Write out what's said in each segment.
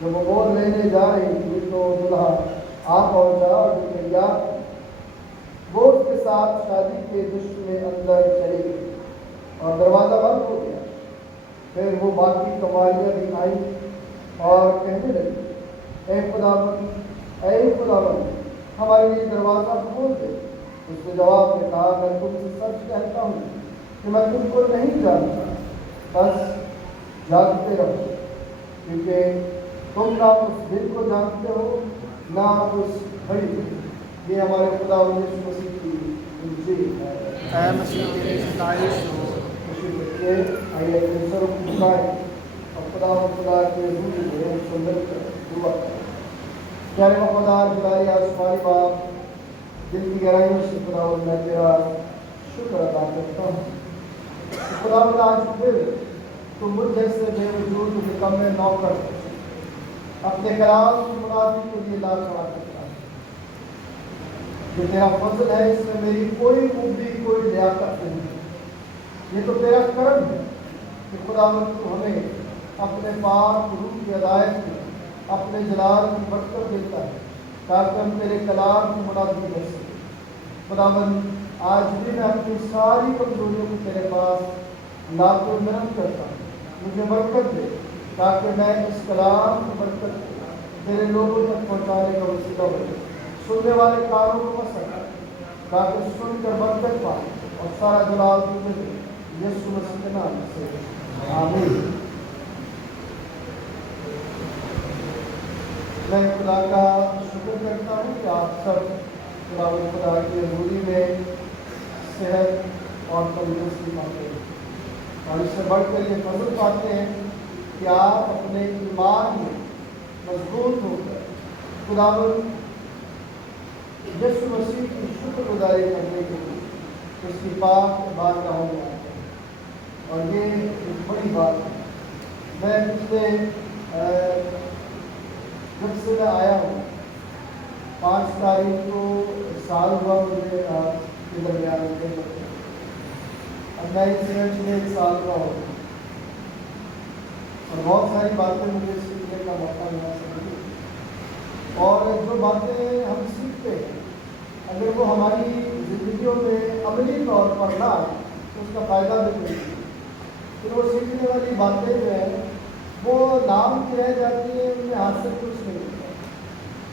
جب وہ مور لینے جا رہی تھی تو دلہا آ پہنچا اور جو تیار تھی وہ اس کے ساتھ شادی کے جشن میں اندر چلی گئی اور دروازہ بند ہو گیا۔ پھر وہ باقی قواریاں بھی آئیں اور کہنے لگی، اے خداوند ہمارے لیے دروازہ کھول دے۔ اس نے جواب میں کہا، میں تم سے سچ کہتا ہوں کہ میں تم کو نہیں جانتا، بس جانتے رہو، کیونکہ تم نہ اس دن کو جانتے ہو نہ اس گھڑی کو۔ یہ ہمارے خداوند یسوع مسیح کی انجیل ہے۔ اے مسیح تیری ستائش ہو۔ خوشی بچے آئیے اپنے سروں کو جھکائیں اور خدا کے حضور میں ہم سے مل کر دعا کریں۔ پیارے وفادار جلالی آسمانی باپ، دل کی گہرائیوں سے خداوند میں تیرا شکر ادا کرتا ہوں۔ خداوند آج پھر تم مجھ جیسے بے وجود نکمے نوکر اپنے کلام کی منادی کے لیے لا کھڑا کرتا ہے۔ یہ تیرا فضل ہے، اس میں میری کوئی خوبی کوئی لیاقت نہیں، یہ تو تیرا کرم ہے کہ خداوند تو ہمیں اپنے پاک روح کی ہدایت میں اپنے جلال کی برکت دیتا ہے تاکہ ہم تیرے کلام کی منادی کر سکیں۔ خداوند آج بھی میں اپنی ساری کمزوریوں کو تیرے پاس لا کے نرم کرتا ہوں، مجھے برکت دے تاکہ میں اس کلام کی برکت کو تیرے لوگوں تک پہنچانے کا وسیلہ بنے، سننے والے کانوں کو مسکا تاکہ سن کر برکت پائے اور سارا جلال تجھے دے، یسوع مسیح کے نام سے آمین۔ میں خدا کا شکر کرتا ہوں کہ آپ سب خدا کی حضوری میں صحت اور تندرستی پاتے ہیں، اور اس سے بڑھ کر یہ فضل پاتے ہیں کہ آپ اپنے ایمان میں مضبوط ہو کر خداوند یسوع مسیح کی شکر گزاری کرنے کے لیے اس کی پاک بارگاہوں میں آتے ہیں، اور یہ ایک بڑی بات ہے۔ میں پچھلے جب سے میں آیا ہوں 5 تاریخ کو سال ہوا مجھے کے درمیان میں، اب میں اس چرچ میں 1 سال کا ہوں اور بہت ساری باتیں مجھے سیکھنے کا موقع ملا سکتی، اور جو باتیں ہم سیکھتے ہیں اگر وہ ہماری زندگیوں میں عملی طور پر نہ آئے تو اس کا فائدہ بھی نہیں ہے۔ پھر وہ سیکھنے والی باتیں جو ہیں وہ نام کی رہ جاتی ہیں، ان میں حاصل کچھ نہیں ہوتا۔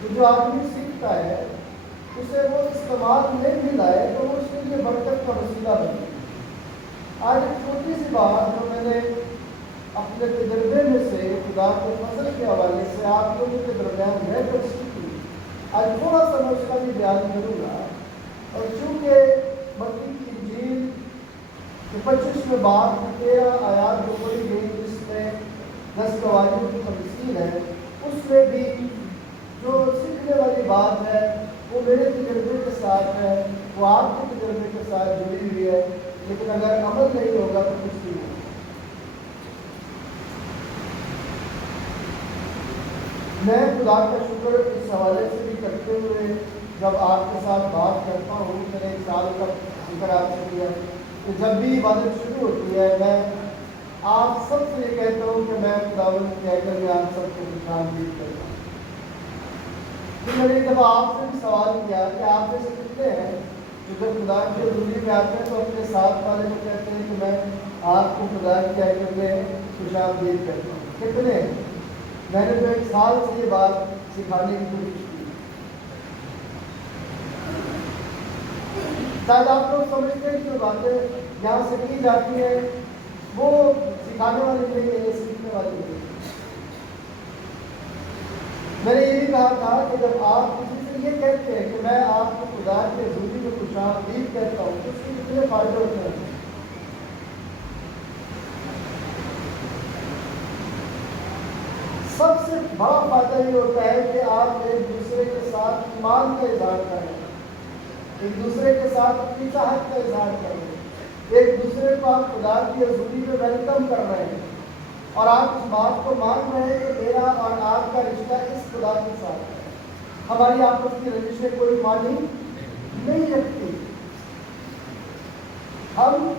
تو جو آدمی سیکھتا ہے اسے وہ استعمال میں بھی لائے تو وہ اس کے لیے برکت کا وسیلہ بنے۔ آج ایک چھوٹی سی بات جو میں نے اپنے تجربے میں سے خدا کے فضل کے حوالے سے آپ لوگوں کے درمیان رہ کر سیکھی، آج تھوڑا سا میں اس کا بھی بیان کروں گا، اور چونکہ متی کی انجیل 25 باب 13 آیات جو پڑھی گئی جس میں 10 گواہیوں کی تفصیل ہے، اس میں بھی جو سیکھنے والی بات ہے وہ میرے تجربے کے ساتھ ہے، وہ آپ کے تجربے کے ساتھ جڑی ہوئی ہے، لیکن اگر عمل نہیں ہوگا تو کچھ نہیں ہوگا۔ میں خدا کا شکر اس حوالے سے بھی کرتے ہوئے جب آپ کے ساتھ بات کرتا ہوں، میں نے 1 سال کا ذکر آپ سے کیا کہ جب بھی عبادت شروع ہوتی ہے میں آپ سب سے یہ کہتا ہوں کہ میں خداوند کے کہہ کر میں آپ سب کو خوشامدید کرتا ہوں۔ پھر میں نے جب آپ سے بھی سوال کیا کہ آپ میں سے کتنے ہیں جو جب خدا کی حضوری میں آتے ہیں تو اپنے ساتھ والے کو کہتے ہیں کہ میں آپ کو خدا کی کہہ کر میں خوشامدید کرتا ہوں؟ کتنے ہیں؟ میں نے جو 1 سال سے یہ بات سکھانے کی کوشش کی، شاید آپ لوگ سمجھتے ہیں کہ جو باتیں یہاں سے کی جاتی ہیں وہ سکھانے والی نہیں ہے، یہ سیکھنے والی نہیں ہے۔ میں نے یہ بھی کہا تھا کہ جب آپ کسی سے یہ کہتے ہیں کہ میں آپ کو خدا کی حضوری میں خوشامدید کہتا ہوں تو اس کے کتنے فائدے ہوتے ہیں؟ سب سے بڑا فائدہ یہ ہوتا ہے کہ آپ ایک دوسرے کے ساتھ ایمان کا اظہار کریں، ایک دوسرے کے ساتھ اپنی چاہت کا اظہار کریں، ایک دوسرے کو آپ خدا کی حضوری میں ویلکم کر رہے ہیں، اور آپ اس بات کو مان رہے ہیں کہ میرا اور آپ کا رشتہ اس خدا کے ساتھ ہے۔ ہماری آپس کی رجسٹیں کوئی معنی نہیں رکھتی، ہم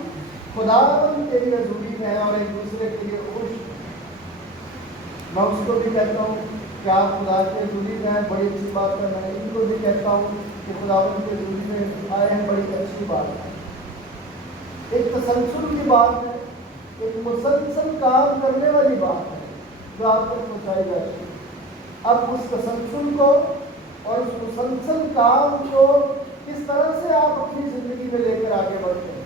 خدا کی حضوری میں ہیں اور ایک دوسرے کے لیے خوش ہیں۔ میں اس کو بھی کہتا ہوں کہ آپ خدا کے حضوری میں ہیں، بڑی اچھی بات ہے. میں ان کو بھی کہتا ہوں کہ خداوند کے حضوری میں آئے ہیں، بڑی اچھی بات ہے. ایک تسلسل کی بات ہے، ایک مسلسل کام کرنے والی بات ہے جو آپ تک پہنچائی جاتی ہے. اب اس تسلسل کو اور اس مسلسل کام کو کس طرح سے آپ اپنی زندگی میں لے کر آگے بڑھتے ہیں،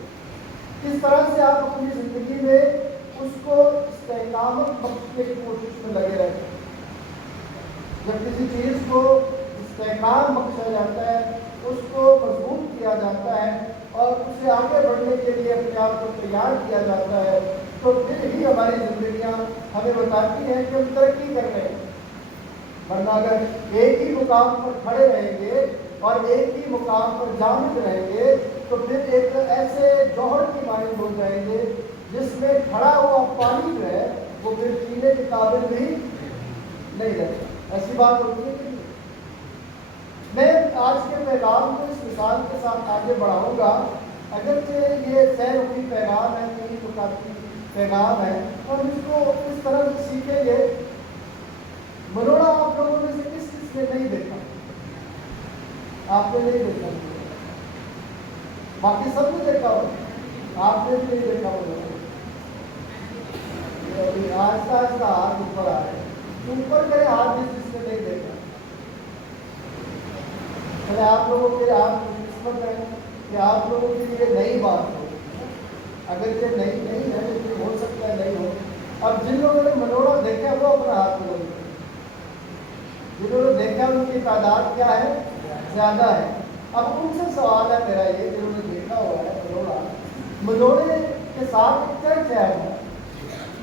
کس طرح سے آپ اپنی زندگی میں اس کو استحکامت بخشنے کی کوشش میں لگے رہتے ہیں. جب کسی چیز کو استحکام بخشا جاتا ہے، اس کو مضبوط کیا جاتا ہے اور اسے آگے بڑھنے کے لیے اپنے آپ کو تیار کیا جاتا ہے، تو پھر ہی ہماری زندگیاں ہمیں بتاتی ہیں کہ ہم ترقی کر رہے ہیں. ورنہ اگر ایک ہی مقام پر کھڑے رہیں گے اور ایک ہی مقام پر جامد رہیں گے تو پھر ایک ایسے جوہر کی مانند ہو جائیں گے جس میں کھڑا ہوا پانی جو ہے وہ پھر پینے کے قابل بھی نہیں رہتا. ایسی بات ہوتی ہے کہ نہیں؟ میں آج کے پیغام کو اس مثال کے ساتھ آگے بڑھاؤں گا. اگرچہ یہ سیر رخی پیغام ہے، کئی مقامی پیغام ہے، اور اس کو اس طرح سے سیکھیں گے. منوڑا آپ لوگوں میں سے کس کس نے نہیں دیکھا؟ آپ نے نہیں دیکھا، باقی سب نے دیکھا ہو، آپ نے بھی نہیں دیکھا ہوگا. آہستہ آہستہ ہاتھ اوپر آ رہے ہیں، اوپر کرے ہاتھ جس نے نہیں دیکھا. آپ لوگوں کے آپ قسمت ہے کہ آپ لوگوں کے لیے نئی بات ہو. اگر یہ نہیں ہے تو ہو سکتا ہے نہیں ہو. اب جن لوگوں نے منوڑا دیکھا وہ اپنا ہاتھ بلند کریں. جنہوں نے دیکھا ان کی تعداد کیا ہے؟ زیادہ ہے. اب ان سے سوال ہے میرا یہ، جنہوں نے دیکھا ہوا ہے منوڑا، منوڑے کے ساتھ ایک چرچ ہے،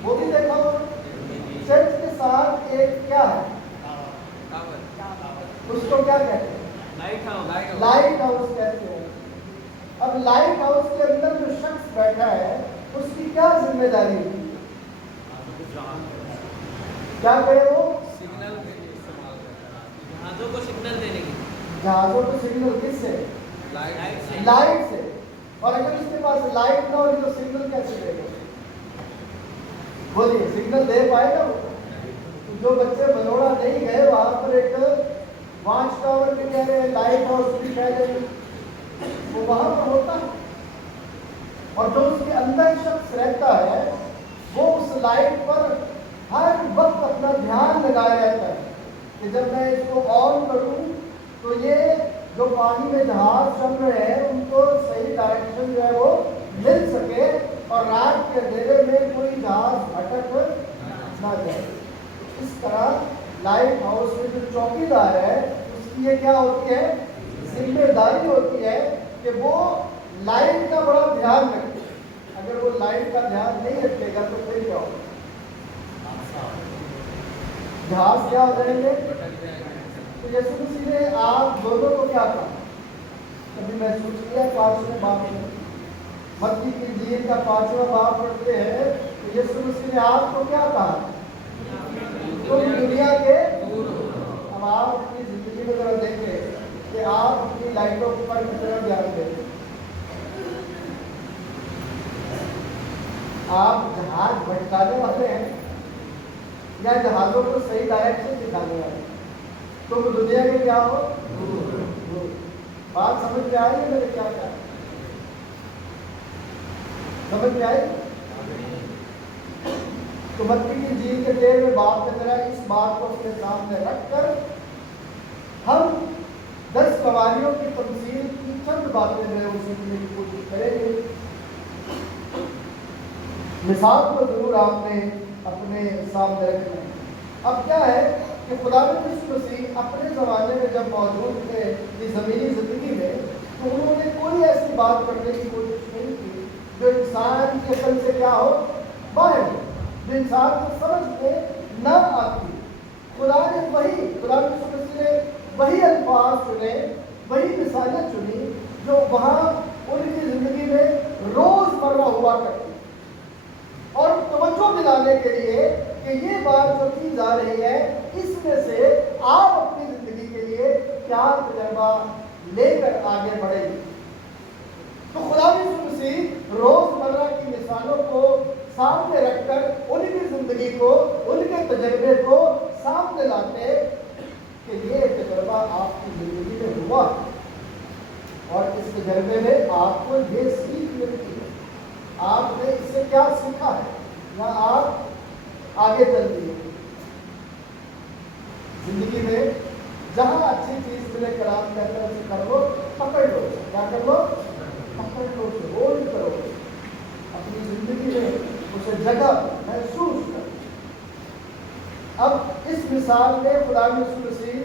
وہ بھی دیکھا ہوا. چرچ کے ساتھ ایک کیا ہے؟ اس کو کیا کہتے ہیں؟ لائٹ ہاؤس کہتے ہیں. اب لائٹ ہاؤس کے اندر جو شخص بیٹھا ہے اس کی کیا ذمہ داری ہے؟ کیا کرے وہ؟ جہازوں کو سگنل دینے کی. جہازوں کو سگنل کس سے؟ لائٹ سے. اور اگر اس کے پاس لائٹ نہ ہوگی تو سگنل کیسے دے گا؟ بولیے، سگنل دے پائے گا وہ؟ جو بچے منوڑا نہیں گئے وہاں پر ایک واچ ٹاور بھی کہہ رہے ہیں، لائٹ ہاؤس بھی کہہ رہے ہیں، وہ وہاں پر ہوتا ہے. اور جو اس کے اندر شخص رہتا ہے وہ اس لائٹ پر ہر وقت اپنا دھیان لگایا رہتا ہے کہ جب میں اس کو آن کروں تو یہ جو پانی میں جہاز چل رہے ہیں ان کو صحیح ڈائریکشن جو ہے وہ مل سکے اور رات کے اندھیرے میں کوئی جہاز بھٹک نہ جائے. اس طرح لائٹ ہاؤس میں جو چوکی دار ہے اس کی یہ کیا ہوتی ہے؟ ذمہ داری ہوتی ہے کہ وہ لائٹ کا بڑا دھیان رکھے. اگر وہ لائٹ کا دھیان نہیں رکھے گا تو پھر کیا ہوگا؟ جہاز کیا ہو جائیں گے. تو یسوع مسیح نے آپ دونوں کو کیا کہا؟ کبھی محسوس کیا؟ 5ویں باب میں متی کی انجیل کا 5واں باب پڑھتے ہیں تو یسوع مسیح نے آپ کو کیا کہا؟ تم دنیا کے. اب آپ اپنی زندگی میں ذرا دیکھیں کہ آپ اپنی لائٹوں پر کتنا دھیان دیتے ہیں. آپ جہاز بھٹکانے والے ہیں یا جہازوں کو صحیح ڈائریکشن دکھانے والے ہیں؟ تم دنیا کے کیا ہو؟ بات سمجھ میں آئی ہے میرے؟ کیا سمجھ میں آئی؟ تو متی کی انجیل کے 13ویں باب میں ذرا اس بات کو اپنے سامنے رکھ کر ہم 10 قوالیوں کی تمثیل کی چند باتیں جو ہے وہ سیکھنے کی کوشش کریں گے. مثال کو ضرور آپ نے اپنے سامنے رکھنا ہے. اب کیا ہے کہ خداوند یسوع مسیح اپنے زمانے میں جب موجود تھے اس زمینی زندگی میں تو انہوں نے کوئی ایسی بات کرنے کی کوشش نہیں کی جو انسان کی عقل سے کیا ہو؟ باہر ہو، جو انسان کو سمجھ میں نہ آتی. خداوند یسوع مسیح نے وہی الفاظ چنے، وہی مثالیں چنی جو وہاں ان کی زندگی میں روز مرہ ہوا کرتی اور توجہ دلانے کے لیے کہ یہ بات جو کی جا رہی ہے اس میں سے آپ اپنی زندگی کے لیے کیا تجربہ لے کر آگے بڑھیں گے. تو خداوند یسوع مسیح روز مرہ کی مثالوں کو سامنے رکھ کر ان کی زندگی کو، ان کے تجربے کو سامنے لاتے کہ یہ تجربہ آپ کی زندگی میں ہوا اور اس تجربے میں آپ کو یہ سیکھ ملتی ہے، آپ نے اس سے کیا سیکھا ہے یا آپ آگے چل دیے زندگی میں جہاں اچھی چیز ملے کلام کہتے ہیں اسے کر لو، پکڑ لو، کیا کر لو؟ پکڑ لو، اسے ہولڈ کرو، اپنی زندگی میں اسے جگہ محسوس کرو۔ اب اس مثال میں خدا یسوع مسیح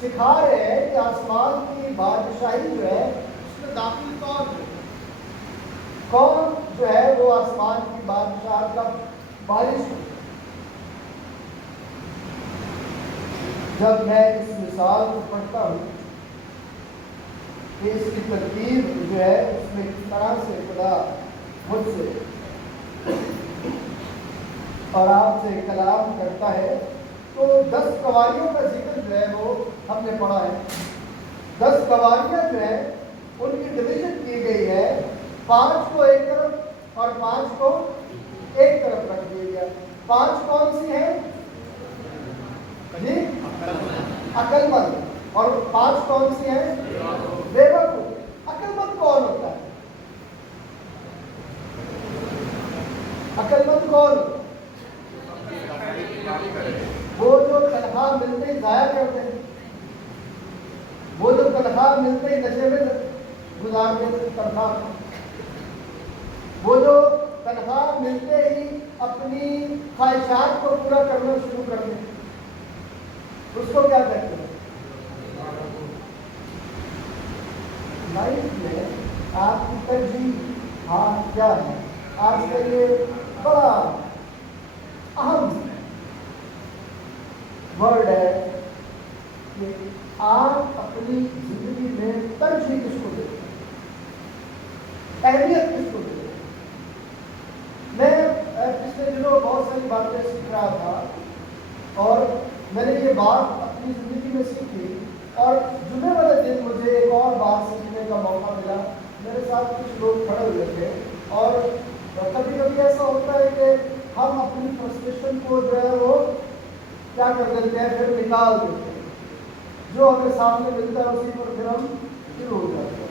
سکھا رہے ہیں کہ آسمان کی بادشاہی جو ہے اس میں داخل کون جو ہے وہ آسمان کی بادشاہ کا وارث ہے۔ جب میں اس مثال کو پڑھتا ہوں کہ اس کی ترکیب جو ہے اس میں کس طرح سے خدا مجھ سے اور آپ سے کلام کرتا ہے، تو 10 قواریوں کا ذکر جو ہے وہ ہم نے پڑھا ہے۔ 10 قواریاں جو ہے ان کی ڈویژن کی گئی ہے، 5 کو ایک طرف اور 5 کو ایک طرف رکھ دیا گیا۔ 5 کون سی ہیں جی؟ عقل مند۔ اور 5 کون سی ہیں؟ بے وقوف۔ عقل مند کون ہوتا ہے؟ عقل مند کون؟ وہ جو تنخواہ ملتے ہی ضائع کرتے ہیں، وہ جو تنخواہ ملتے ہی نشے میں گزار دیتے تنخواہ، وہ جو تنخواہ ملتے ہی اپنی خواہشات کو پورا کرنا شروع کر دیں، اس کو کیا کہتے ہیں؟ لائف میں آپ کی ترجیح کیا ہے؟ آج کا یہ بڑا اہم ورڈ ہے کہ آپ اپنی زندگی میں ترجیح کس کو دیتے ہیں، اہمیت کس کو دیتے ہیں۔ میں پچھلے دنوں بہت ساری باتیں سیکھ رہا تھا اور میں نے یہ بات اپنی زندگی میں سیکھی، اور جمعے والے دن مجھے ایک اور بات سیکھنے کا موقع ملا۔ میرے ساتھ کچھ لوگ کھڑے ہوئے تھے، اور کبھی کبھی ایسا ہوتا ہے کہ ہم اپنی فرسٹریشن کو جو ہے وہ کیا کر دیتے ہیں، پھر نکال دیتے ہیں، جو ہمیں سامنے ملتا ہے اسی پر پھر ہم شروع ہو جاتے ہیں۔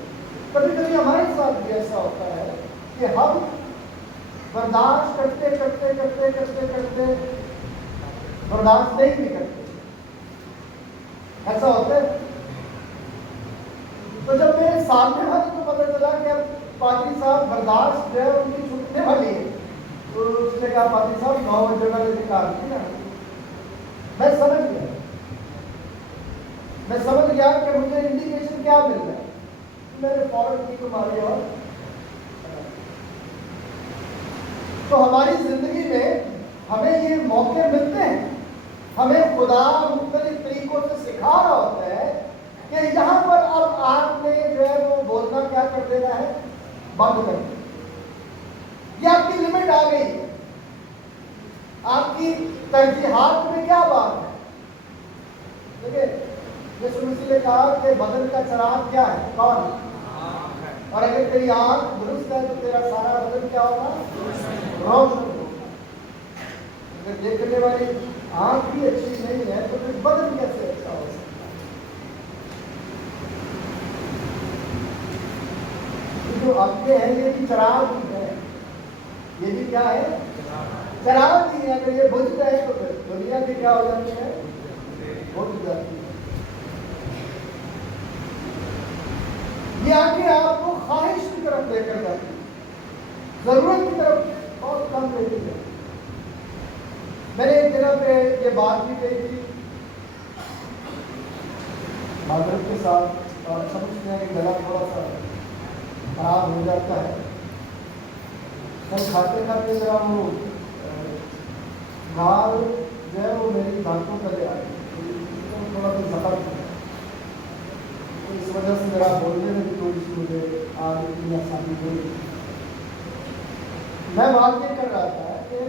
کبھی کبھی ہمارے ساتھ بھی ایسا ہوتا ہے کہ ہم برداشت کرتے کرتے کرتے کرتے کرتے برداشت نہیں بھی کرتے، ایسا ہوتا ہے۔ تو جب میرے سامنے والے کو پتہ چلا کہ اب پادری صاحب برداشت جو ہے ان کی چھوٹنے والی ہے، تو اس نے کہا پادری صاحب 9 بجے والے نکال دیا۔ میں سمجھ گیا کہ مجھے انڈیکیشن کیا مل رہا ہے، میں نے فوراً کی ماری۔ اور تو ہماری زندگی میں ہمیں یہ موقع ملتے ہیں، ہمیں خدا مختلف طریقوں سے سکھا رہا ہوتا ہے کہ یہاں پر اب آپ نے جو ہے وہ بولنا کیا کر دینا ہے، بند کر دیں، یہ آپ کی لمٹ آ گئی ہے، آپ کی ترجیحات میں کیا بات ہے۔ دیکھیے یسوع مسیح نے کہا کہ بدن کا چراغ کیا ہے، کون؟ اور اگر تیری آنکھ درست ہے تو تیرا سارا بدن کیا ہوگا، روشن ہوگا۔ اگر دیکھنے والی آنکھ بھی اچھی نہیں ہے تو پھر بدن کیسے اچھا ہو سکتا ہے؟ جو آنکھیں ہیں یہ بھی چراغ ہی ہے، یہ بھی کیا ہے، چراغ ہی ہے۔ اگر یہ بجھ جائے تو پھر دنیا بھی کیا ہو جاتی ہے، بجھ جاتی ہے۔ یہ آنکھیں آپ کو خواہش کی طرف لے کر جاتی ہے، ضرورت کی طرف بہت کم لیتی ہے۔ میں نے ایک جگہ پہ یہ بات بھی کہی تھی معذرت کے ساتھ، اور سمجھتے ہیں کہ گلا تھوڑا سا خراب ہو جاتا ہے، میں کھاتے کھاتے ذرا وہ گال جو ہے وہ میری دانتوں تلے آ گئی، تھوڑا سا زخم ہے، اس وجہ سے ذرا بولنے میں بھی تھوڑی سی مجھے آگے آسانی ہوئی۔ میں بات یہ کر رہا تھا کہ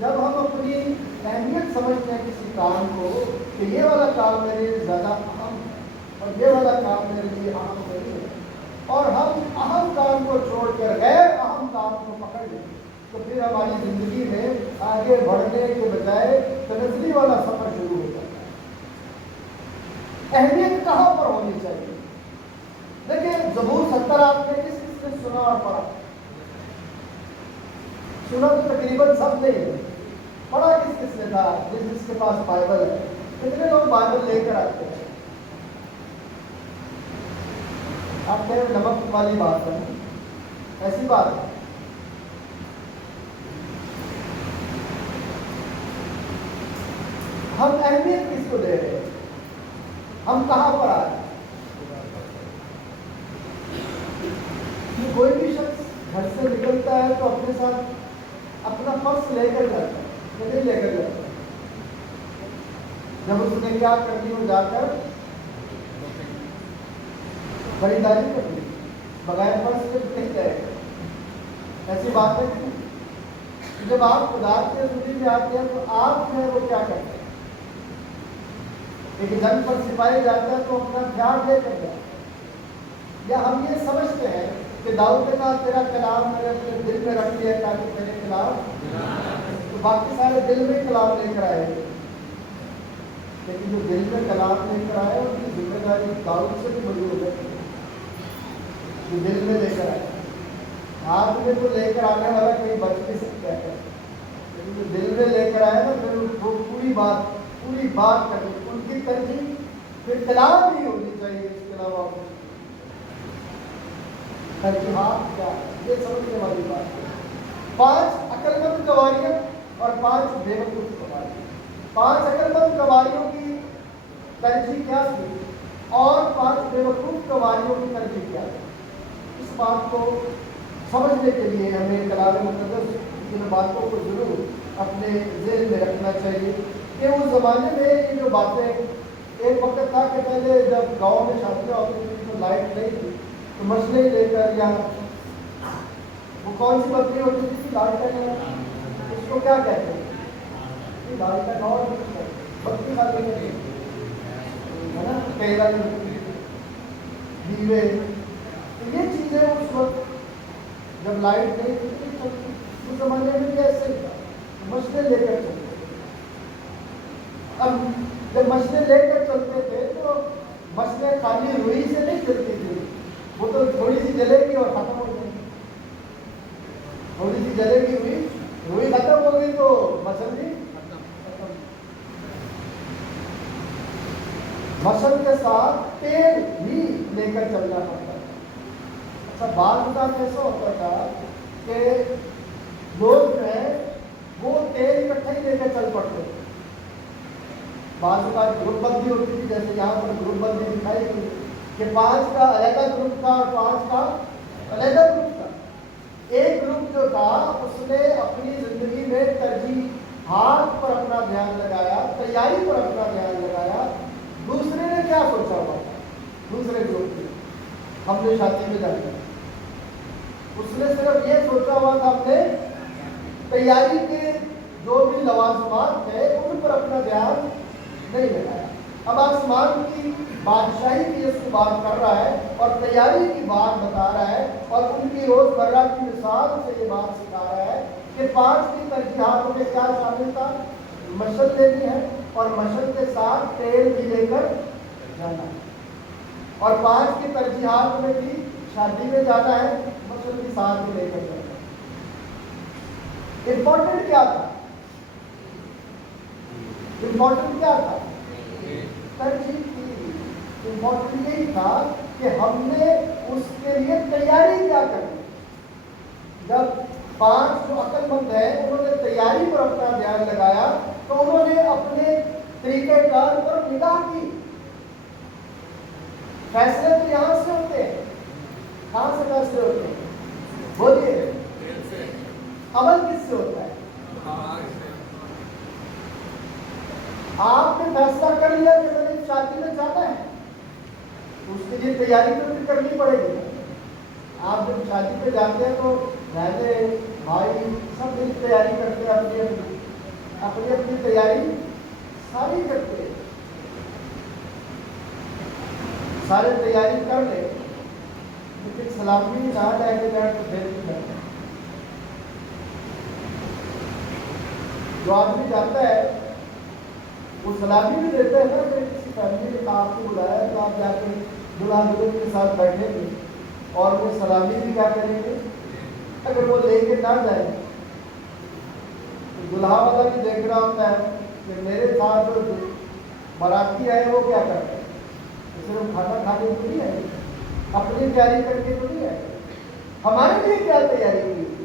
جب ہم اپنی اہمیت سمجھتے ہیں کسی کام کو کہ یہ والا کام میرے لیے زیادہ اہم ہے اور یہ والا کام میرے لیے اہم نہیں ہے، اور ہم اہم کام کو چھوڑ کر غیر اہم کام کو پکڑ لیتے ہیں، تو پھر ہماری زندگی میں آگے بڑھنے کے بجائے تنزلی والا سفر شروع ہو جاتا ہے۔ اہمیت کہاں پر ہونی چاہیے؟ دیکھیں زبور 70 آپ نے کس کس نے سنا اور پڑھا؟ سنا تو تقریباً سب نے ہے، پڑھا کس کس نے تھا؟ جس کے پاس بائبل ہے۔ کتنے لوگ بائبل لے کر آتے ہیں؟ آپ کہہ رہے نمک والی بات ہے، ایسی بات ہے۔ ہم اہمیت کس کو دے رہے ہیں؟ ہم کہاں پر آ رہے ہیں؟ کوئی بھی شخص گھر سے نکلتا ہے تو اپنے ساتھ اپنا پرس لے کر جاتا ہے، نہیں لے کر جاتا ہے۔ جب اس نے کیا کرنی ہو جا کر خریداری کرنی، بغیر پرس کے نہیں جائے گا، ایسی بات ہے کہ جب آپ خدا کے حضوری میں آتے ہیں تو آپ جو ہے وہ کیا کرتے ہیں؟ ایک جنگ پر سپاہی جاتا ہے تو اپنا خیال لے کر جاتا ہے، یا ہم یہ سمجھتے ہیں کہ داؤد نے کہا تیرا کلام میں نے اپنے دل میں رکھ لیا تاکہ میرے خلاف، تو باقی سارے دل میں کلام لے کر آئے، لیکن جو دل میں کلام لے کر آئے ان کی ذمہ داری داؤد سے بھی بڑی ہو جاتی ہے، جو دل میں لے کر آئے۔ ہاتھ میں تو لے کر آنے والا کوئی بچ نہیں سکتا ہے، لیکن جو دل میں لے کر آئے نا پھر وہ پوری بات کرنی، ان کی ترجیح پھر کلام ہی ہونی چاہیے، اس کے علاوہ ترجیحات کیا ہے یہ سمجھنے والی بات ہے۔ 5 عقل مند گواریاں اور 5 بے وقوف گواریاں۔ 5 عقل مند گواریوں کی ترجیح کیا تھی اور 5 بے وقوف گواریوں کی ترجیح کیا تھی؟ اس بات کو سمجھنے کے لیے ہمیں کلام مقدس کی ان باتوں کو ضرور اپنے ذہن میں رکھنا چاہیے کہ اس زمانے میں یہ جو باتیں، ایک وقت تھا کہ پہلے جب گاؤں میں شادیاں ہوتی تھیں تو لائٹ نہیں تھی تو مچھلی لے کر، یا وہ کون سی بکری ہوتی تھی لالٹن، اس کو کیا کہتے ہیں؟ لالٹن اور بکری خالی ہے نا، کیلا دیوے، تو یہ چیزیں اس وقت جب لائٹ نہیں تھی اس زمانے میں بھی ایسے ہی تھا، مچھلی لے کر چلتے تھے۔ اب جب مچھلی لے کر چلتے تھے تو مچھلی خالی روئی سے نہیں چلتی تھی، وہ تو تھوڑی سی جلے گی اور ختم ہو جائے گی، تھوڑی سی جلے گی روئی ختم ہو گئی تو مچھلی ختم۔ مچھل کے ساتھ تیل بھی لے کر چلنا پڑتا تھا۔ اچھا بعض اوقات ایسا ہوتا تھا کہ لوگ جو ہے وہ تیل اکٹھا ہی لے کر چل پڑتے تھے، بعض اوقات گروپ بندی ہوتی تھی، جیسے یہاں پر گروپ بندی دکھائی گئی کہ 5 کا علیحدہ گروپ تھا اور 5 کا علیحدہ گروپ تھا۔ ایک گروپ جو تھا اس نے اپنی زندگی میں ترجیحات پر اپنا دھیان لگایا، تیاری پر اپنا دھیان لگایا۔ دوسرے نے کیا سوچا ہوا تھا؟ دوسرے گروپ نے ہم نے شادی میں جانا، اس نے صرف یہ سوچا ہوا تھا اپنے تیاری کے جو بھی لوازمات تھے ان پر اپنا دھیان نہیں لگایا۔ اب آسمان کی بادشاہی کی اس کو بات کر رہا ہے اور تیاری کی بات بتا رہا ہے، اور ان کی روزمرہ کی مثال سے یہ بات سکھا رہا ہے کہ 5 کی ترجیحات میں کیا شامل تھا؟ مشل لینی ہے اور مشل کے ساتھ تیل بھی لے کر جانا ہے، اور 5 کی ترجیحات میں بھی شادی میں جانا ہے، مشل بھی ساتھ میں لے کر جانا ہے۔ امپورٹنٹ کیا تھا؟ امپورٹنٹ کیا تھا؟ ترجیح کی۔ امپورٹنٹ یہی تھا کہ ہم نے اس کے لیے تیاری کیا کرنی۔ جب 5 جو عقل مند ہیں انہوں نے تیاری پر اپنا دھیان لگایا تو انہوں نے اپنے طریقہ کار پر نگاہ کی۔ فیصلے تو یہاں سے ہوتے ہیں، کہاں سے فیصلے ہوتے ہیں؟ بولیے، عمل کس سے ہوتا ہے؟ آپ نے فیصلہ کر لیا کہ میں نے شادی میں جانا ہے، اس کے لیے تیاری تو پھر کرنی پڑے گی۔ آپ جب شادی پہ جاتے ہیں تو بہنیں بھائی سب مل تیاری کرتے ہیں، اپنی تیاری ساری کرتے ہیں، سارے تیاری کر لیں، لیکن سلامی نہ لے کے جائیں تو پھر بھی کرتے ہیں۔ جو آدمی جاتا ہے وہ سلامی بھی دیتا ہے نا کہ کسی فیملی نے آپ کو بلایا تو آپ جا کے دلہا دلہن کے ساتھ بیٹھیں گے اور وہ سلامی بھی کیا کریں گے. اگر وہ لے کے نہ جائیں تو دلہا والا بھی دیکھ رہا ہوتا ہے کہ میرے ساتھ جو باراتی آئے وہ کیا کرتے ہیں. صرف کھانا کھانے کو نہیں آئے, اپنی تیاری کر کے تو نہیں آئے, ہمارے لیے کیا تیاری کی.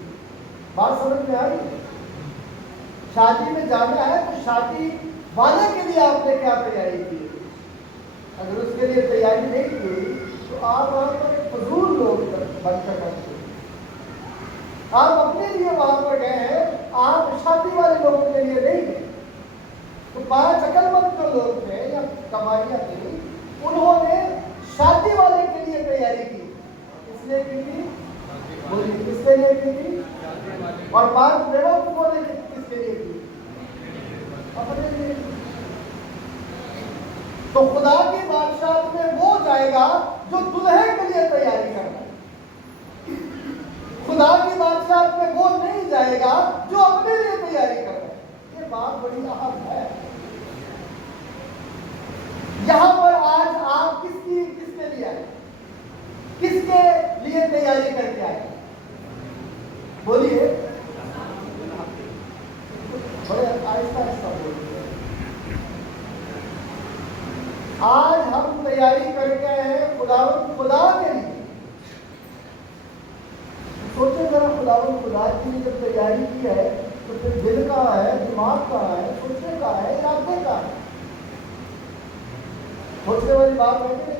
بات سمجھ میں آئی. شادی میں جانا ہے تو شادی والے کے لیے آپ نے کیا تیاری کی. اگر اس کے لیے تیاری نہیں کی تو آپ وہاں پر ایک فضول لوگ بن کر رکھتے ہیں. آپ اپنے لیے وہاں پر گئے ہیں, آپ شادی والے لوگوں کے لیے نہیں گئے. تو 5 عقل مند جو لوگ تھے یا کماریاں تھیں انہوں نے شادی والے کے لیے تیاری کی. اس لیے کی تھی بولی کس کے لیے کی تھی. اور 5 بیوقوفوں نے کس کے لیے کی, اپنے لیے. تو خدا کی بادشاہت میں وہ جائے گا جو دلہے کے لیے تیاری کرتا ہے. خدا کی بادشاہت میں وہ نہیں جائے گا جو اپنے لیے تیاری کر رہا ہے. یہ بات بڑی اہم ہے. یہاں پر آج آپ کس کے لیے آئے, کس کے لیے تیاری کر کے آئے. بولیے, بڑے آہستہ آہستہ بولیے. آج ہم تیاری کر کے آئے ہیں خدا کے لیے. سوچیں ذرا, خدا کے لیے جب تیاری کی ہے تو پھر دل کہاں ہے, دماغ کہاں ہے, سوچنے کہاں ہے, ارادے کہاں ہے. سوچنے والی بات ہے کہ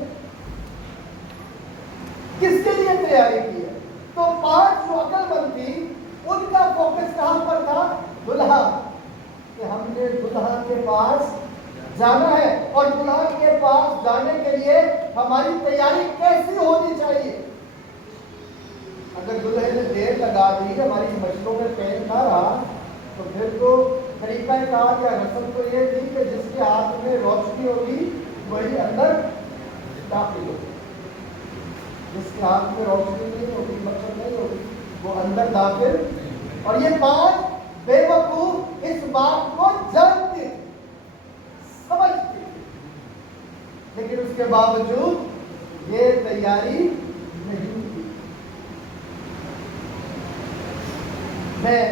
کس کے لیے تیاری کی ہے. تو 5 جو عقل مند تھی ان کا فوکس کہاں پر تھا, دلہا, کہ ہم نے دلہا کے پاس جانا ہے اور دلہا کے پاس جانے کے لیے ہماری تیاری کیسی ہونی چاہیے. اگر دلہے نے دیر لگا دی, ہماری مشقوں میں پین نہ رہا, تو پھر تو طریقہ کار یا رسم تو یہ تھی کہ جس کے ہاتھ میں روشنی ہوگی وہی اندر داخل ہوگی. جس کے ہاتھ میں روشنی نہیں ہوگی, مقصد نہیں ہوگی, وہ اندر داخل. اور یہ 5 بے وقوف اس بات کو جانتے تھے, سمجھتے تھے, لیکن اس کے باوجود یہ تیاری نہیں کی. میں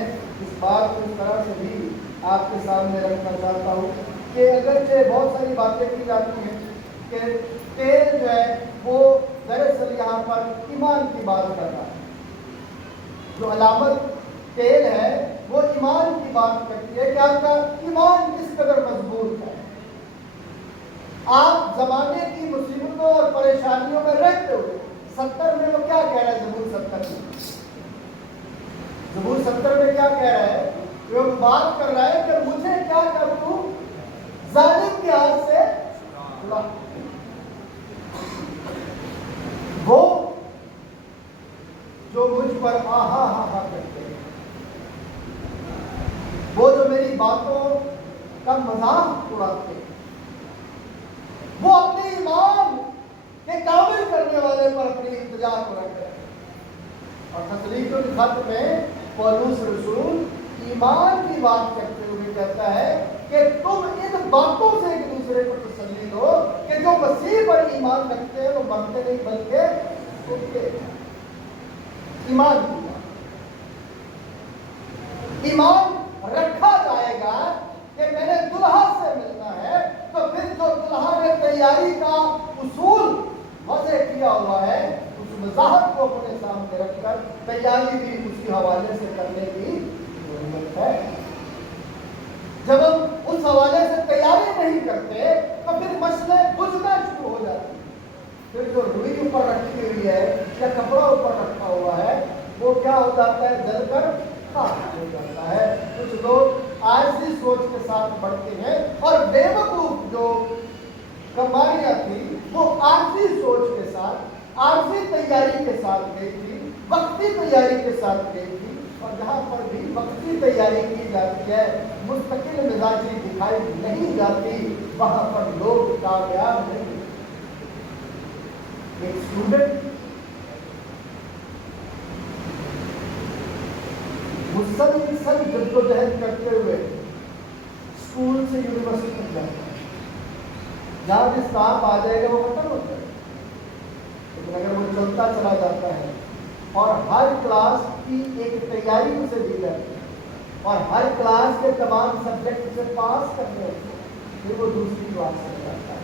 اس بات کو اس طرح سے بھی آپ کے سامنے رکھنا چاہتا ہوں کہ اگرچہ بہت ساری باتیں کی جاتی ہیں کہ تیل جو ہے وہ دراصل یہاں پر ایمان کی بات کر رہا ہے. جو علامت تیل ہے وہ ایمان کی بات کرتی ہے کہ آپ کا ایمان کس قدر مضبوط ہے. آپ زمانے کی مصیبتوں اور پریشانیوں میں رہتے ہوئے 70 میں وہ کیا کہہ رہا ہے, زبور 70 میں کیا کہہ رہا ہے, وہ بات کر رہا ہے کہ مجھے کیا کروں ظالم کے ہاتھ سے چھڑا. وہ جو مجھ پر آہا ہا کرتے ہیں, وہ جو میری باتوں کا مذاق اڑاتے ہیں, وہ اپنے ایمان کے کامل کرنے والے پر اپنی التجا کو رکھ رہے ہیں. اور تسلیق الخط میں پولس رسول ایمان کی بات کرتے ہوئے کہتا ہے کہ تم ان باتوں سے ایک دوسرے کو تسلی دو کہ جو مسیح پر ایمان رکھتے ہیں وہ مرتے نہیں بلکہ اٹھتے ہیں. ایمان کی بات, ایمان رکھا جائے گا کہ میں نے دلہا سے ملنا ہے, تو پھر جو دلہا نے تیاری کا اصول وضع کیا ہوا ہے اس وضاحت کو اپنے سامنے رکھ کر تیاری بھی اسی حوالے سے کرنے کی ضرورت ہے. جب ہم اس حوالے سے تیاری نہیں کرتے تو پھر مسئلے بجھنا شروع ہو جاتے ہیں. پھر جو روئی اوپر رکھی ہوئی ہے یا کپڑا اوپر رکھا ہوا ہے وہ کیا ہو جاتا ہے, جل کر خاک ہو جاتا ہے. کچھ لوگ عاجزی سوچ کے ساتھ بڑھتے ہیں اور بے وقوف جو کماریاں تھی وہ عاجزی سوچ کے ساتھ, عارضی تیاری کے ساتھ گئی تھی, وقتی تیاری کے ساتھ گئی تھی. اور جہاں پر بھی وقتی تیاری کی جاتی ہے, مستقل مزاجی دکھائی نہیں جاتی, وہاں پر لوگ کامیاب نہیں. ایک اسٹوڈنٹ مسلسل جدوجہد کرتے ہوئے اسکول سے یونیورسٹی تک جاتا ہے، جہاں بھی اسٹاف آ جائے گا وہ ختم ہوتا ہے، لیکن اگر وہ چلتا چلا جاتا ہے اور ہر کلاس کی ایک تیاری اسے دی جاتی ہے اور ہر کلاس کے تمام سبجیکٹ سے پاس کرنے ہوتے ہیں، پھر وہ دوسری کلاس میں جاتا ہے۔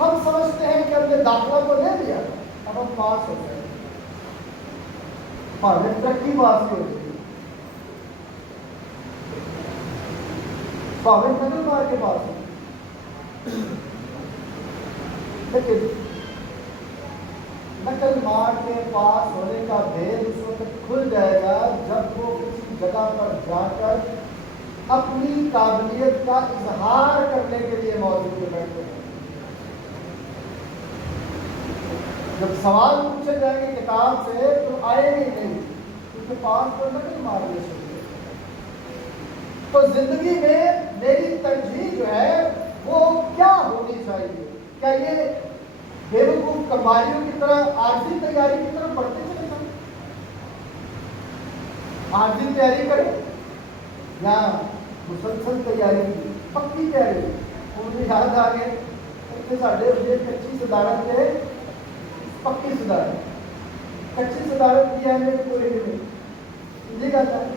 ہم سمجھتے ہیں کہ ہم نے داخلہ تو لے لیا، اب ہم پاس ہو گئے، اور ہمیں ترقی پاس کی ہوتی ہے، تو ہمیں نقل مار کے پاس ہوتی ہے۔ لیکن نقل مار کے پاس ہونے کا بھید اس وقت کھل جائے گا جب وہ کسی جگہ پر جا کر اپنی قابلیت کا اظہار کرنے کے لیے موجود بیٹھے ہیں۔ جب سوال پوچھے جائیں گے کتاب سے تو آئے گی نہیں، کیونکہ پاس پر نقل مارنے سے۔ تو زندگی میں میری ترجیح جو ہے وہ کیا ہونی چاہیے؟ کیا یہ بیوقوف کماریوں کی طرح عارضی تیاری کی طرف بڑھتے چلے جائیں؟ عارضی تیاری کریں یا مسلسل تیاری کی پکی تیاری؟ مجھے یاد آ گئے ساڑھے کچی صدارت کے پکی صدارت، کچی صدارت کی اہمیت پورے نہیں مجھے کہتا ہے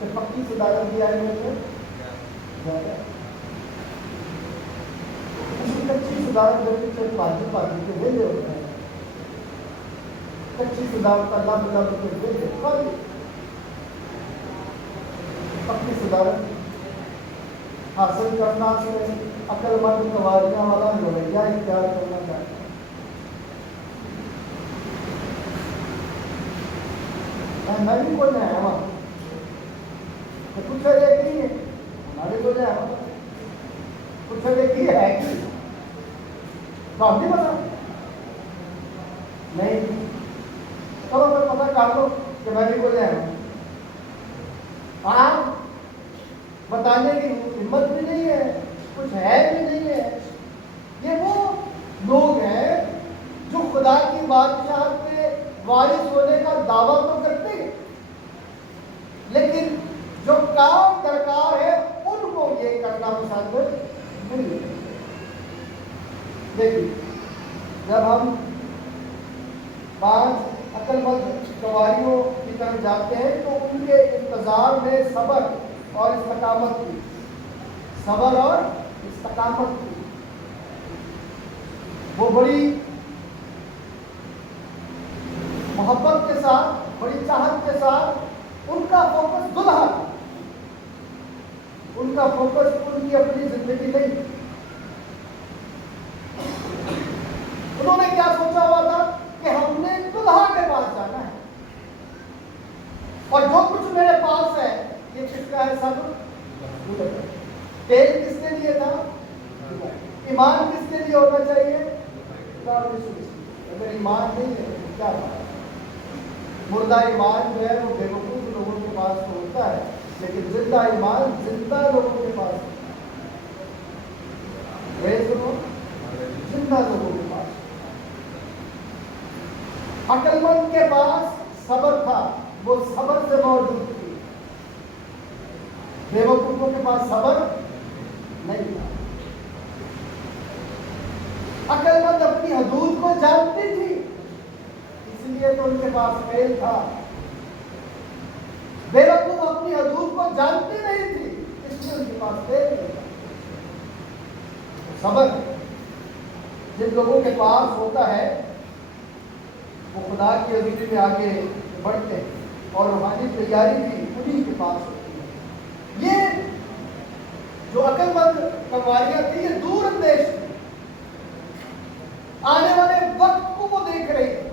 کہ پکی صدارت کی اہمیت زیادہ ہے۔ کچی صدارت جو کہ پارٹی کے ویلے ہوتا ہے، کچی صدارت اللہ تعالیٰ کے ویلے خالی، پکی صدارت حاصل کرنا سے عقل مند قواریاں والا رویہ اختیار کرنا چاہتا ہے۔ میں بھی کوئی نہیں ہے وہاں کچھ دیکھی ہے ہمارے کو جائے کچھ دیکھی ہے کہ آپ نہیں پتا نہیں، چلو پھر پتا کر دو کہ میں بھی کوئی جائے آپ بتانے کی ہمت بھی نہیں ہے، کچھ ہے بھی نہیں ہے۔ یہ وہ لوگ ہیں جو خدا کی بادشاہت پہ وارث ہونے کا دعویٰ تو کرتے ہیں، لیکن جو کام درکار ہے ان کو یہ کرنا پسند نہیں ہے۔ لیکن جب ہم 5 عقل مند سواریوں کی طرف جاتے ہیں تو ان کے انتظار میں صبر اور استقامت کی، صبر اور استقامت کی، وہ بڑی محبت کے ساتھ، بڑی چاہت کے ساتھ ان کا فوکس دلہا، ان کا فوکس ان کی اپنی زندگی نہیں۔ انہوں نے کیا سوچا ہوا تھا کہ ہم نے دلہا کے پاس جانا ہے اور جو کچھ میرے پاس ہے یہ کس کا ہے؟ سب تیل کس کے لیے تھا؟ ایمان کس کے لیے ہونا چاہیے؟ اگر ایمان نہیں ہے تو کیا بات؟ مردہ ایمان جو ہے وہ بے وقوف لوگوں کے پاس تو ہوتا ہے، لیکن زندہ ایمان زندہ لوگوں کے پاس، زندہ لوگوں کے پاس۔ عقل مند کے پاس صبر تھا، وہ صبر سے موجود تھی، بے وقوفوں کے پاس صبر نہیں تھا۔ عقل مند اپنی حدود کو جانتی تھی، اس لیے تو ان کے پاس فیل تھا۔ بے وقوف اپنی حدود کو جانتی نہیں تھی، اس لیے ان کے پاس فیل نہیں تھا۔ صبر جن لوگوں کے پاس ہوتا ہے وہ خدا کی حضوری میں آگے بڑھتے ہیں اور روحانی تیاری بھی انہیں کے پاس ہوتی ہے۔ یہ جو عقل مند کمواریاں تھیں یہ دور اندیش تھی، آنے والے وقت کو وہ دیکھ رہی تھی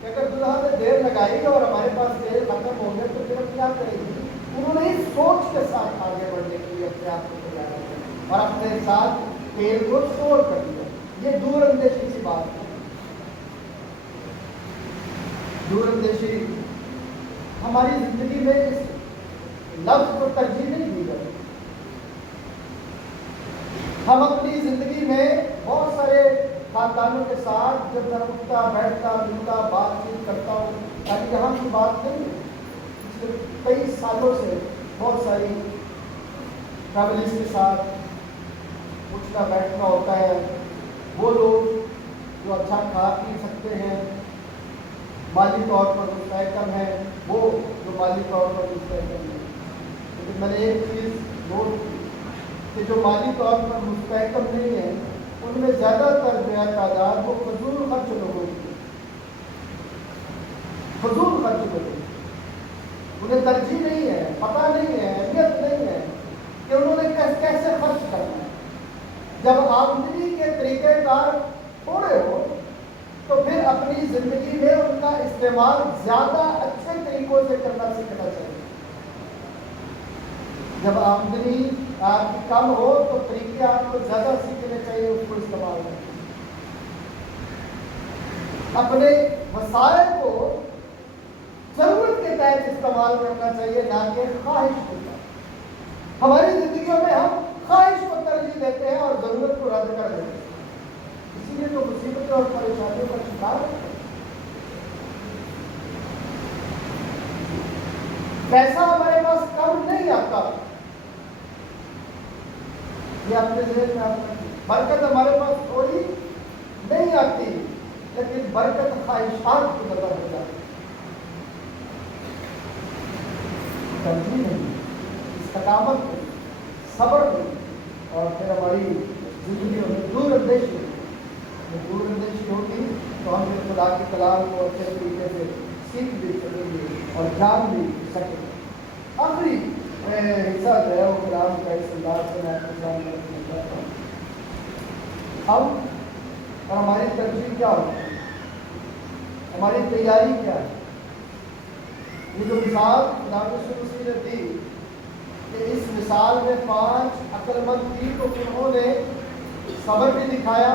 کہ اگر دلہا نے دیر لگائی اور ہمارے پاس تیل ختم ہو گئے تو پھر ہم کیا کریں گے۔ انہوں نے اس سوچ کے ساتھ آگے بڑھنے کے لیے اپنے آپ کو تیار کیا اور اپنے ساتھ تیل کو اسٹور کر دیا۔ یہ دور اندیشی کی بات ہے۔ دور اندیشی ہماری زندگی میں اس لفظ کو ترجیح نہیں دی جاتی۔ ہم اپنی زندگی میں بہت سارے خاندانوں کے ساتھ جب میں اٹھتا بیٹھتا ملتا بات چیت کرتا ہوں، تاکہ یہاں کی بات نہیں ہے، پچھلے کئی سالوں سے بہت ساری فیملیز کے ساتھ اٹھنا بیٹھنا ہوتا ہے، وہ لوگ جو اچھا کھا پی سکتے ہیں، مالی طور پر مستحکم ہیں، وہ جو مالی طور پر مستحکم ہیں. لیکن میں نے ایک چیز نوٹ کی کہ جو مالی طور پر مستحکم نہیں ہے ان میں زیادہ تر جو ہے تعداد وہ فضول خرچ لوگوں کی، فضول خرچ لوگوں کی. انہیں ترجیح نہیں ہے، پتہ نہیں ہے، اہمیت نہیں ہے کہ انہوں نے کیسے خرچ کرنا ہے. جب آمدنی کے طریقہ کار تھوڑے ہو تو پھر اپنی زندگی میں ان کا استعمال زیادہ اچھے طریقوں سے کرنا سیکھنا چاہیے. جب آمدنی آپ کی کم ہو تو طریقے آپ کو زیادہ سیکھنے چاہیے اس کو استعمال کریں. اپنے وسائل کو ضرورت کے تحت استعمال کرنا چاہیے، نہ کہ خواہش کے تحت. ہماری زندگیوں میں ہم خواہش کو ترجیح دیتے ہیں اور ضرورت کو رد کر دیتے ہیں، اسی لیے تو مصیبتوں اور پریشانیوں کا شکار ہوتے ہیں. پیسہ ہمارے پاس کم نہیں آتا، یہ اپنے ذہن میں آتا ہے. برکت ہمارے پاس تھوڑی نہیں آتی، لیکن برکت خواہشات کی وجہ ہو جاتی ہے. ترجیح نہیں، استقامت نہیں، صبر نہیں، اور پھر ہماری زندگیوں میں دور اندیشی. جب دور اندیشی ہوگی تو ہم پھر خدا کے کلام کو اچھے طریقے سے سیکھ بھی سکیں گے اور جان بھی سکیں گے. آخری حصہ جو ہے وہ کلام کا اس انداز سے میں آپ کے سامنے رکھنا چاہتا ہوں. ہم اور ہماری ترجیح کیا ہوتی ہے، ہماری تیاری کیا ہے. یہ جو مثال خدا یسوع مسیح نے دی کہ اس مثال میں 5 عقل مند تھی تو انہوں نے صبر بھی دکھایا،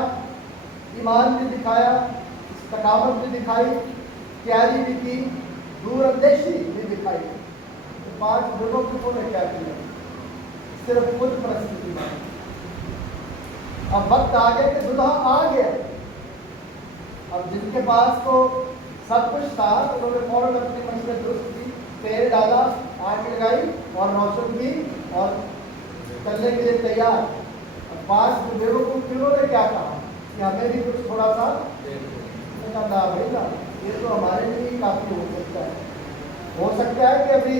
ایمان بھی دکھایا، استقامت بھی دکھائی، تیاری بھی کی، دور اندیشی بھی دکھائی. 5 بزرگوں نے کیا کیا؟ صرف خود پرستی کی بات. اب وقت آ گیا کہ دلہا آ گیا. اب جن کے پاس تو سب کچھ تھا انہوں نے فوراً اپنی منزل درست کی، تیل ڈالا، آگ لگائی اور روشن کی اور چلنے کے لیے تیار. اب 5 بزرگوں نے کیا کہا کہ ہمیں بھی کچھ تھوڑا سا کہا نہ بھائی نا، یہ تو ہمارے لیے کافی ہو سکتا ہے. ہو سکتا ہے کہ ابھی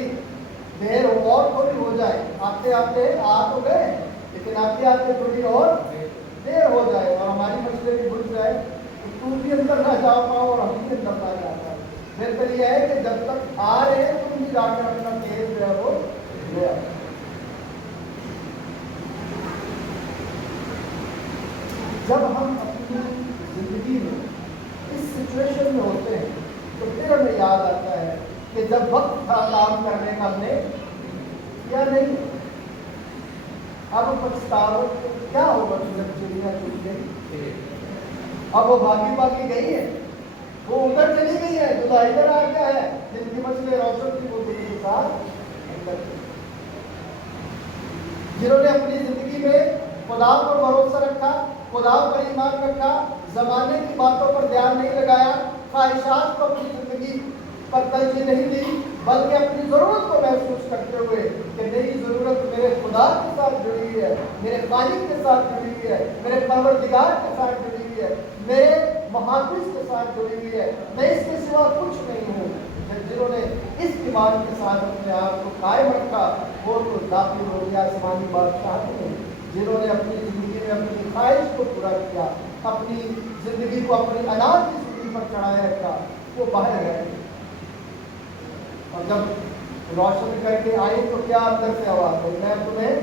دیر اور تھوڑی ہو جائے، آتے آتے آ تو گئے لیکن آتے آتے تھوڑی اور دیر ہو جائے اور ہماری مچھلی بھی بھول جائے کہ تم بھی اندر نہ جا پاؤ اور ہم بھی اندر نہ جا پاؤ. بہتر یہ ہے کہ جب تک آ رہے ہیں تم بھی جا کر اپنا تیز جو ہے وہ لے آؤ. جب ہم اپنی زندگی میں اس سچویشن میں ہوتے ہیں تو پھر ہمیں یاد آتا ہے کہ جب وقت تھا کام کرنے کا ہم نے کیا نہیں. اب پچھتاوا کیا ہوگا جب چڑیاں چن گئی. اب وہ بھاگی بھاگی گئی ہے، وہ ادھر چلی گئی ہے، دلہا ادھر آ گیا ہے. جن کی مسئلے روشن تھی وہ دل کے ساتھ اندر تھی. جنہوں نے اپنی زندگی میں خدا پر بھروسہ رکھا، خدا پر ایمان رکھا، زمانے کی باتوں پر دھیان نہیں لگایا، خواہشات کو اپنی زندگی پر ترجیح نہیں دی، بلکہ اپنی ضرورت کو محسوس کرتے ہوئے کہ میری ضرورت میرے خدا کے ساتھ جڑی ہوئی ہے، میرے خالق کے ساتھ جڑی ہوئی ہے، میرے پروردگار کے ساتھ جڑی ہوئی ہے، میرے محافظ کے ساتھ جڑی ہوئی ہے، میں اس کے سوا کچھ نہیں ہوں. جنہوں نے اس ایمان کے ساتھ اپنے آپ کو قائم رکھا وہ تو داخل ہو گیا آسمانی بادشاہ میں. جنہوں نے اپنی زندگی میں اپنی خواہش کو پورا کیا، اپنی زندگی کو اپنی اناج کی زندگی پر چڑھایا رکھا، وہ باہر گئے. اور جب روشن کر کے آئی تو کیا اندر سے آواز ہوئی، میں تمہیں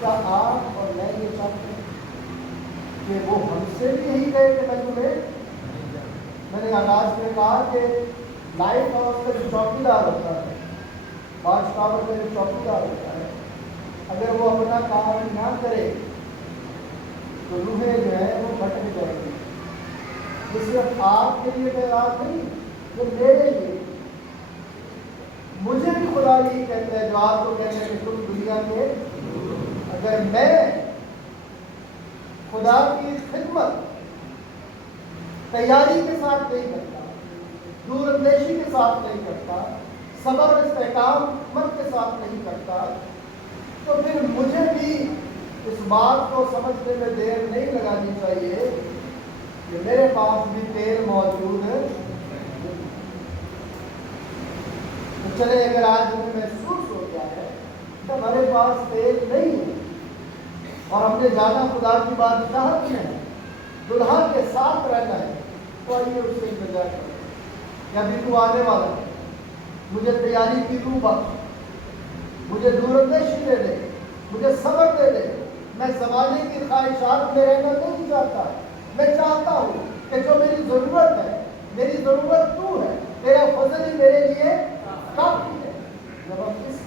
کیا آپ اور میں یہ چاہتے ہیں کہ وہ ہم سے بھی یہی کہے کہ میں تمہیں. میں نے آغاز میں کہا کہ لائٹ ہاؤس کا جو چوکیدار ہوتا ہے، واچ ٹاور کا جو چوکیدار ہوتا ہے، اگر وہ اپنا کام نہ کرے تو روحیں جو ہے وہ بھٹک جائیں گی. یہ صرف آپ کے لیے پیغام نہیں، یہ میرے لیے. مجھے بھی خدا یہی کہتا ہے جو آپ کو کہتے ہیں کہ تم دنیا کے، اگر میں خدا کی خدمت تیاری کے ساتھ نہیں کرتا، دور اندیشی کے ساتھ نہیں کرتا، صبر اور استحکام من کے ساتھ نہیں کرتا، تو پھر مجھے بھی اس بات کو سمجھنے میں دیر نہیں لگانی چاہیے کہ میرے پاس بھی تیل موجود ہے۔ تو چلے اگر آج ہمیں محسوس ہو گیا ہے کہ ہمارے پاس تیل نہیں ہے اور ہم نے جانا خدا کی بادشاہت میں ہے، دلہا کے ساتھ رہنا ہے، تو آئیے اس سے انتظار کریں کہ ابھی تو آنے والا ہے، مجھے تیاری کی روح بخش، مجھے دوراندیشی دے دے، مجھے صبر دے دے۔ میں زمانے کی خواہشات میں رہنا نہیں چاہتا، میں چاہتا ہوں کہ جو میری ضرورت ہے، میری ضرورت تو ہے، تیرا فضل ہی میرے لیے کافی ہے۔ جب ہم اس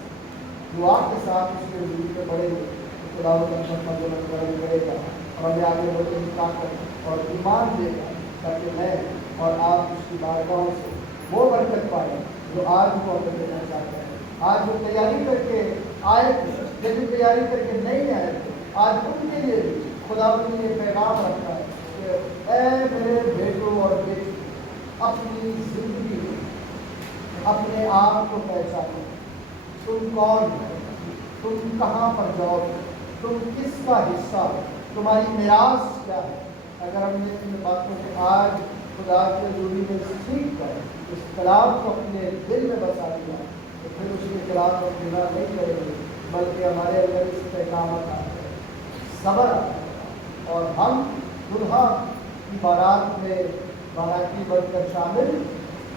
دعا کے ساتھ اس کے وجود میں بڑھیں گے، خدا کا فضل و کرم کرے گا اور ہمیں آگے بڑھنے کی طاقت اور ایمان دے گا، تاکہ میں اور آپ اس کی بارگاہوں سے وہ برکت پائیں جو آج کو ہمیں دینا چاہتے ہیں۔ آج جو تیاری کر کے آئے تھے، جو تیاری کر کے نہیں آئے تھے، آج ان کے لیے بھی خدا نے یہ پیغام رکھا ہے کہ اے میرے بیٹوں اور بیٹی، اپنی زندگی میں اپنے آپ کو پہچانو، تم کون ہو، تم کہاں پر جاؤ گے، تم کس کا حصہ ہو، تمہاری میراث کیا ہے۔ اگر ہم نے ان باتوں کو آج خدا کے حضوری میں سیکھ کر اس کلام کو اپنے دل میں بسا دیا، تو پھر اس کے کلام کو گناہ نہیں کریں گے، بلکہ ہمارے اندر استحکامت آتا ہے، صبر آتا ہے، اور ہم دلہا کی بارات میں باراتی بن کر شامل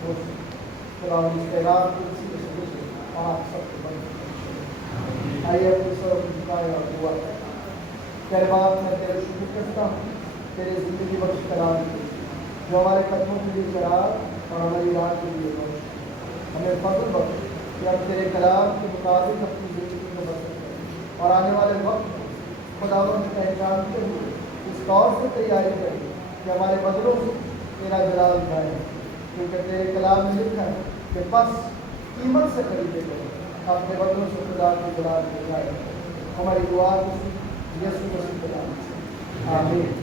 ہو سکتے۔ خدا اس پیغام کو اسی کے ذریعے سے اور آپ سب کو بند آئیے اپنی سر جھکائے اور دعا کریں۔ تیرے باپ میں تیرے شکر کرتا ہوں تیرے زندگی بخش کلام کے لیے، جو ہمارے قدموں کے لیے چراغ اور ہماری راہ کے لیے روشنی۔ ہمیں فضل بخش کہ ہم تیرے کلام کے مطابق اپنی زندگی میں بسر کریں اور آنے والے وقت میں خداوند کو پہچانتے ہوئے اس طور سے تیاری کریں کہ ہمارے بدلوں سے تیرا جلال دکھائے، کیونکہ تیرے کلام میں لکھا ہے کہ بس قیمت سے خریدے گئے اپنے بدلوں سے خدا کی جلال دکھائے۔ ہماری دعا کو یسوع مسیح کے نام سے آمین۔